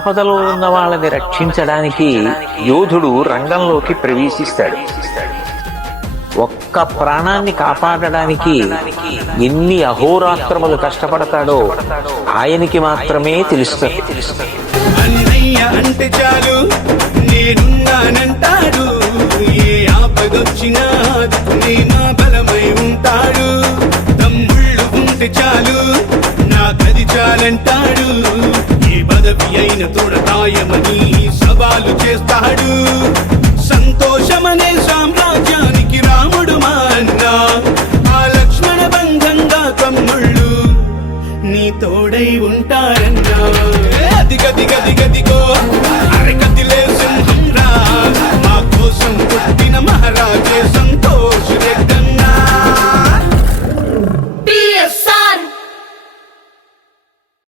ఆపదలో ఉన్న వాళ్ళని రక్షించడానికి యోధుడు రంగంలోకి ప్రవేశిస్తాడు. ఒక్క ప్రాణాన్ని కాపాడడానికి ఎన్ని అహోరాత్రములు కష్టపడతాడో ఆయనకి మాత్రమే తెలుస్తుంది. అన్నయ్య అంటే చాలు నేనున్నానంటాడు, ఏ ఆపదొచ్చినా నీ మా బలమై ఉంటాడు. తమ్ముళ్ళు ఉంటే చాలు నాకది చాలంటాడు, ఏ పదవి అయిన తోడతాయమని సవాలు చేస్తాడు. సంతోషమనే సామ్రాజ్యానికి రాముడు మా అన్న, ఆ లక్ష్మణ బంధంగా తమ్ముళ్ళు నీ తోడై ఉంటారన్నా. అదిగదిగదిగదిగో అరకదిలే సింహం రా, మా కోసం పుట్టిన మహారాజే సంతోష్ రెడ్డి.